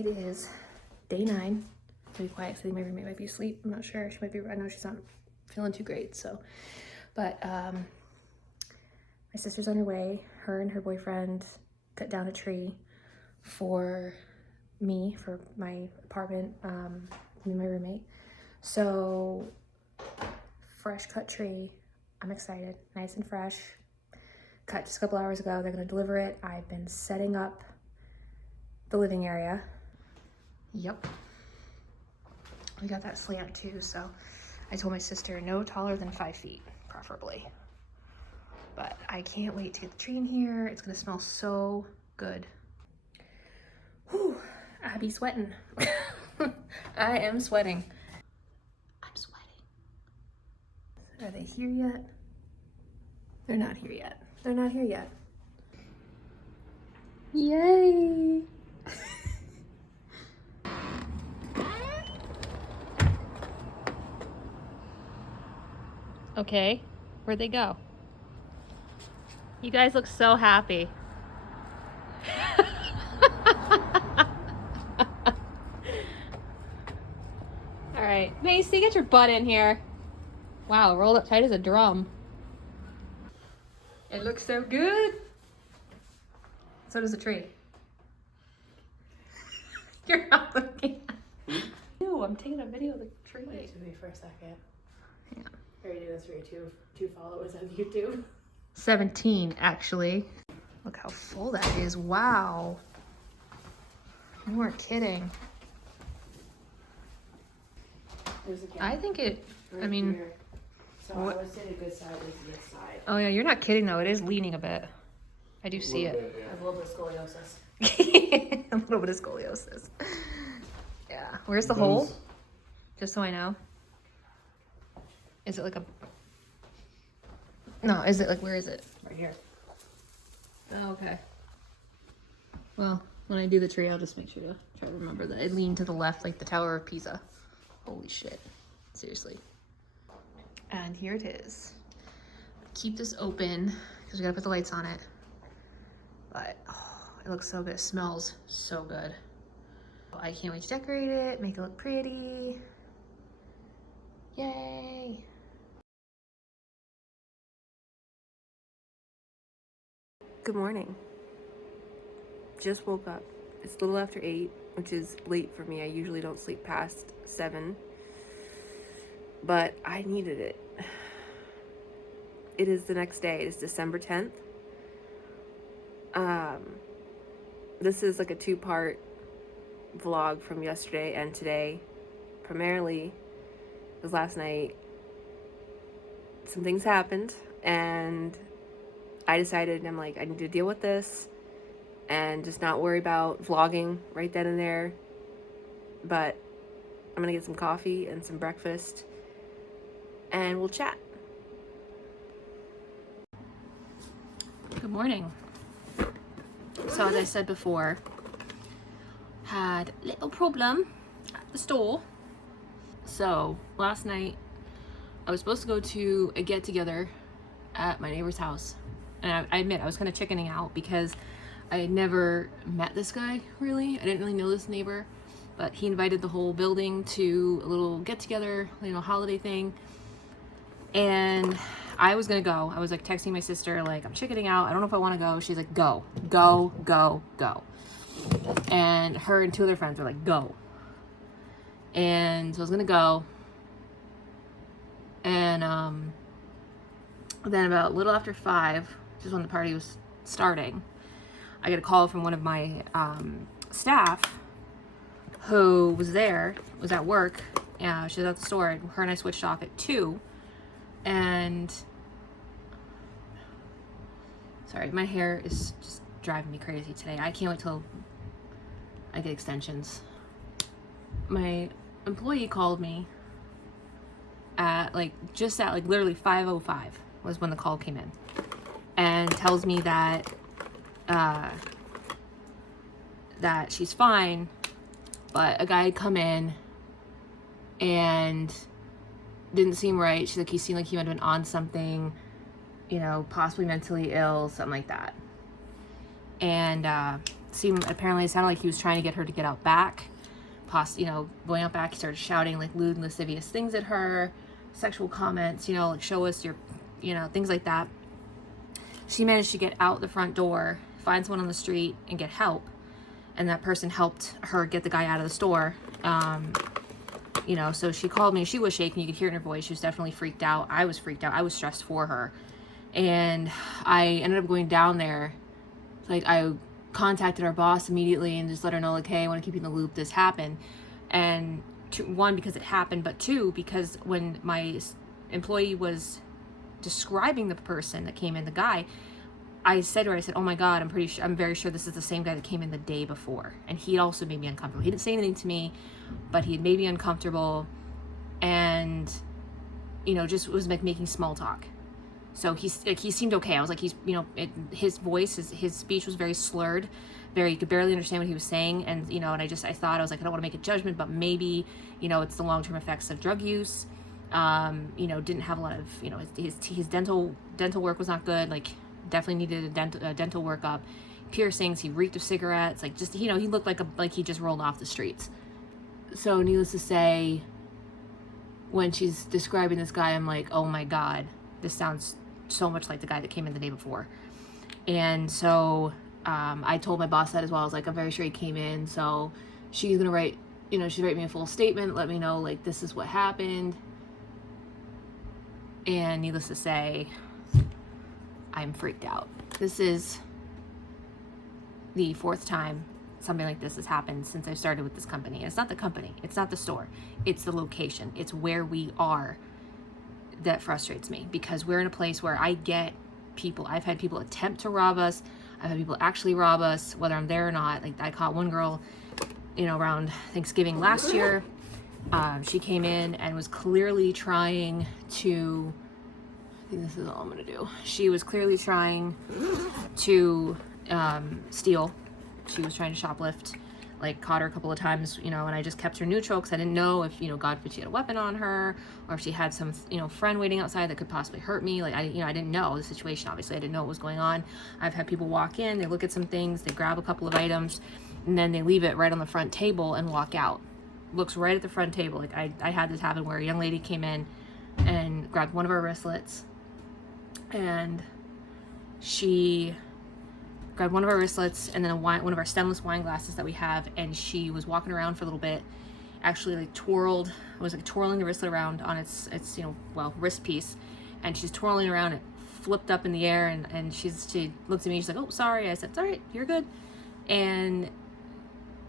It is day 9. To be quiet, so my roommate might be asleep. I'm not sure. She might be. I know she's not feeling too great. So, but my sister's on her way. Her and her boyfriend cut down a tree for me, for my apartment, me and my roommate. So fresh cut tree. I'm excited. Nice and fresh. Cut just a couple hours ago. They're gonna deliver it. I've been setting up the living area. Yep. We got that slant too, so I told my sister no taller than 5 feet, preferably. But I can't wait to get the tree in here. It's gonna smell so good. Whew, I be sweating. I am sweating. I'm sweating. Are they here yet? They're not here yet. They're not here yet. Yay! Okay, where'd they go? You guys look so happy. All right, Macy, get your butt in here. Wow, rolled up tight as a drum. It looks so good. So does the tree. You're not looking at it. No, I'm taking a video of the tree. Wait to me for a second. Yeah. Are you doing this for your two followers on YouTube? 17, actually. Look how full that is. Wow. You weren't kidding. There's a gap I think it, right I mean, here. So what- I would say the good side is this side. oh yeah, you're not kidding though. It is leaning a bit. I do see it. I have a little bit of scoliosis. A little bit of scoliosis. Yeah. Where's the hole? Just so I know. Is it like a... No, is it like, where is it? Right here. Oh, okay. Well, when I do the tree, I'll just make sure to try to remember that it leaned to the left like the Tower of Pisa. Holy shit. Seriously. And here it is. Keep this open because we gotta put the lights on it. But oh, it looks so good. It smells so good. I can't wait to decorate it, make it look pretty. Yay. Good morning. Just woke up. It's a little after 8, which is late for me. I usually don't sleep past 7. But I needed it. It is the next day. It's December 10th. This is like a 2-part vlog from yesterday and today. Primarily, because last night some things happened and I decided, I'm like, I need to deal with this and just not worry about vlogging right then and there. But I'm gonna get some coffee and some breakfast and we'll chat. Good morning. So as I said before, had a little problem at the store. So last night I was supposed to go to a get-together at my neighbor's house. And I admit I was kind of chickening out because I had never met this guy really. I didn't really know this neighbor, but he invited the whole building to a little get-together, you know, holiday thing. And I was gonna go. I was like texting my sister, like, I'm chickening out. I don't know if I want to go. She's like, go, go, go, go. And her and 2 other friends were like, go. And so I was gonna go. And then about a little after 5, which is when the party was starting, I get a call from one of my staff who was there, was at work. Yeah, she was at the store. Her and I switched off at 2. And sorry, my hair is just driving me crazy today. I can't wait till I get extensions. My employee called me at like literally 5:05 was when the call came in, and tells me that that she's fine, but a guy had come in and didn't seem right. She's like, he seemed like he might have been on something, you know, possibly mentally ill, something like that. And apparently it sounded like he was trying to get her to get out back. Going out back, he started shouting like lewd and lascivious things at her, sexual comments, like show us your, things like that. She managed to get out the front door, find someone on the street, and get help. And that person helped her get the guy out of the store. So she called me. She was shaking. You could hear it in her voice. She was definitely freaked out. I was freaked out. I was stressed for her. And I ended up going down there. Like, I contacted our boss immediately and just let her know, like, hey, I want to keep you in the loop. This happened. And one, because it happened, but two, because when my employee was describing the person that came in, the guy, I said to her, oh my God, I'm very sure this is the same guy that came in the day before. And he also made me uncomfortable. He didn't say anything to me, but he had made me uncomfortable and, just was like making small talk. So he seemed okay. I was like, his voice, his speech was very slurred, you could barely understand what he was saying. And, and I thought, I was like, I don't want to make a judgment, but maybe, it's the long-term effects of drug use. Didn't have a lot of, his dental work was not good. Like, definitely needed a dental workup, piercings. He reeked of cigarettes. Like, just, he looked like he just rolled off the streets. So needless to say, when she's describing this guy, I'm like, oh my God, this sounds so much like the guy that came in the day before. And so I told my boss that as well. I was like, I'm very sure he came in. So she's gonna write, she'd write me a full statement, let me know, like, this is what happened. And needless to say, I'm freaked out. This is the 4th time something like this has happened since I started with this company. And it's not the company, it's not the store, it's the location, it's where we are that frustrates me, because we're in a place where I've had people attempt to rob us, I've had people actually rob us, whether I'm there or not. Like, I caught one girl, around Thanksgiving last year. She came in and was clearly trying to, I think this is all I'm gonna do. She was clearly trying to steal. She was trying to shoplift. Like, caught her a couple of times, and I just kept her neutral because I didn't know if, God forbid, she had a weapon on her, or if she had some, friend waiting outside that could possibly hurt me. Like, I didn't know the situation. Obviously, I didn't know what was going on. I've had people walk in, they look at some things, they grab a couple of items, and then they leave it right on the front table and walk out. Looks right at the front table. Like, I had this happen where a young lady came in and grabbed one of our wristlets, and she grabbed one of our wristlets and then one of our stemless wine glasses that we have, and she was walking around for a little bit, actually like twirling the wristlet around on its wrist piece, and she's twirling around, it flipped up in the air, and she looked at me, she's like, oh, sorry. I said, it's all right, you're good. And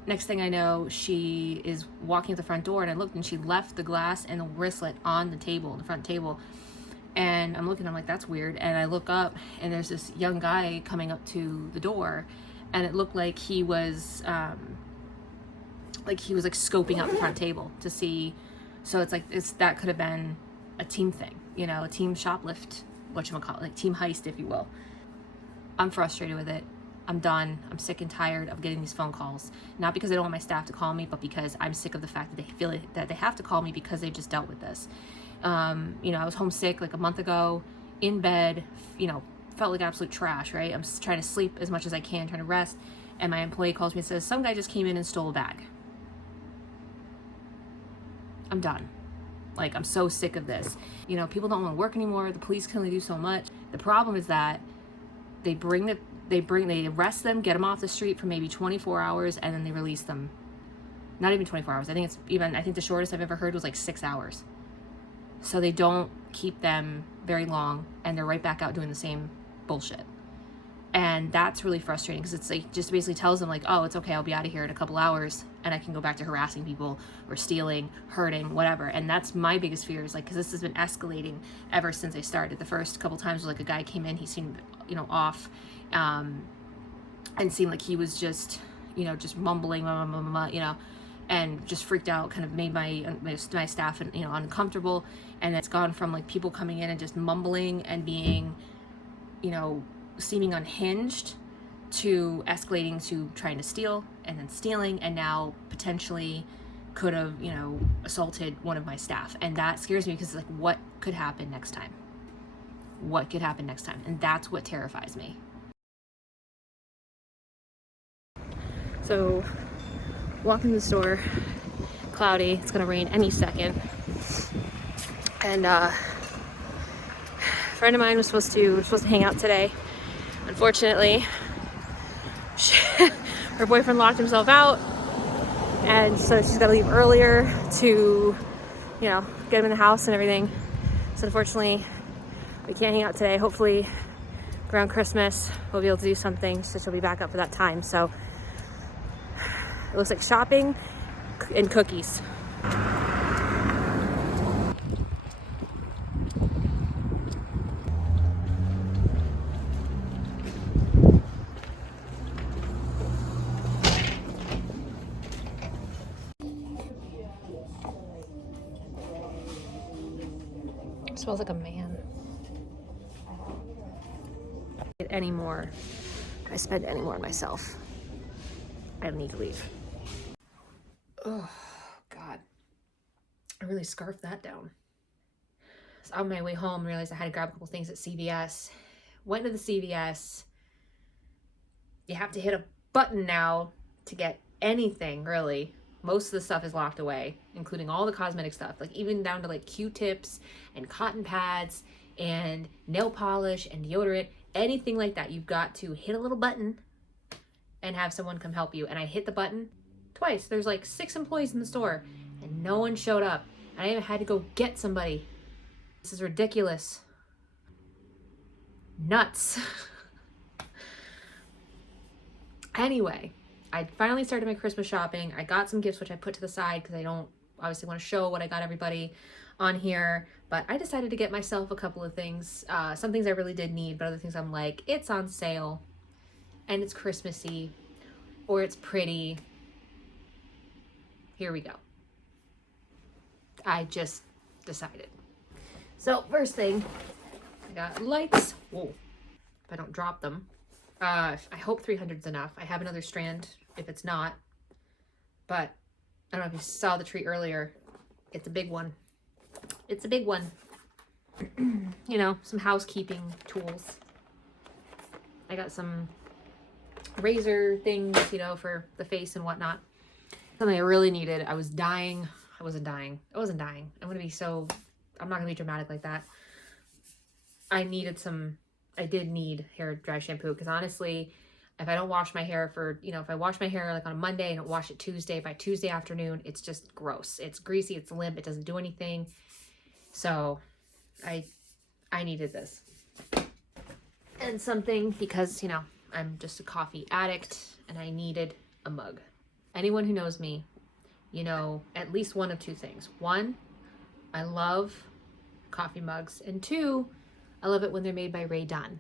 next thing I know, she is walking at the front door, and I looked, and she left the glass and the wristlet on the table, the front table. And I'm looking, I'm like, that's weird. And I look up, and there's this young guy coming up to the door, and it looked like he was scoping out the front table to see. So it's like, that could have been a team thing, a team shoplift, like team heist, if you will. I'm frustrated with it. I'm done. I'm sick and tired of getting these phone calls. Not because I don't want my staff to call me, but because I'm sick of the fact that they feel that they have to call me because they've just dealt with this. I was homesick like a month ago, in bed, felt like absolute trash, right? I'm trying to sleep as much as I can, trying to rest. And my employee calls me and says, some guy just came in and stole a bag. I'm done. Like, I'm so sick of this. People don't want to work anymore. The police can only do so much. The problem is that they arrest them, get them off the street for maybe 24 hours, and then they release them. Not even 24 hours. I think the shortest I've ever heard was like 6 hours. So they don't keep them very long, and they're right back out doing the same bullshit. And that's really frustrating, because it's like, just basically tells them like, oh, it's okay, I'll be out of here in a couple hours, and I can go back to harassing people or stealing, hurting, whatever. And that's my biggest fear, is like, because this has been escalating ever since I started. The first couple times was like a guy came in, he seemed off, and seemed like he was just just mumbling, and just freaked out, kind of made my staff uncomfortable. And it's gone from like people coming in and just mumbling and being seeming unhinged, to escalating to trying to steal, and then stealing, and now potentially could have assaulted one of my staff. And that scares me, because like, what could happen next time? And that's what terrifies me. So walking to the store, cloudy, it's gonna rain any second. And a friend of mine was supposed to hang out today. Unfortunately, her boyfriend locked himself out, and so she's gotta leave earlier to, you know, get him in the house and everything. So unfortunately, we can't hang out today. Hopefully around Christmas we'll be able to do something, so she'll be back up for that time. So it looks like shopping and cookies. It smells like a man. Get any more. I spend any more on myself. I need to leave. Oh God, I really scarfed that down. So on my way home, realized I had to grab a couple things at CVS. Went to the CVS. You have to hit a button now to get anything, really. Most of the stuff is locked away, including all the cosmetic stuff, like even down to like Q-tips and cotton pads and nail polish and deodorant, anything like that. You've got to hit a little button and have someone come help you. And I hit the button twice. There's like 6 employees in the store and no one showed up. And I even had to go get somebody. This is ridiculous. Nuts. Anyway, I finally started my Christmas shopping. I got some gifts, which I put to the side because I don't obviously want to show what I got everybody on here. But I decided to get myself a couple of things. Some things I really did need, but other things I'm like, it's on sale and it's Christmassy or it's pretty. Here we go. I just decided. So first thing, I got lights. Whoa, if I don't drop them. I hope 300's enough. I have another strand if it's not, but I don't know if you saw the tree earlier. It's a big one. It's a big one. You know, some housekeeping tools. I got some razor things, you know, for the face and whatnot. Something I really needed. I was dying. I wasn't dying. I'm not gonna be dramatic like that. I did need hair dry shampoo because honestly, if I don't wash my hair if I wash my hair like on a Monday and don't wash it Tuesday, by Tuesday afternoon, it's just gross. It's greasy, it's limp, it doesn't do anything. So I needed this. And something because, you know, I'm just a coffee addict and I needed a mug. Anyone who knows me, you know, at least one of two things. One, I love coffee mugs. And two, I love it when they're made by Ray Dunn.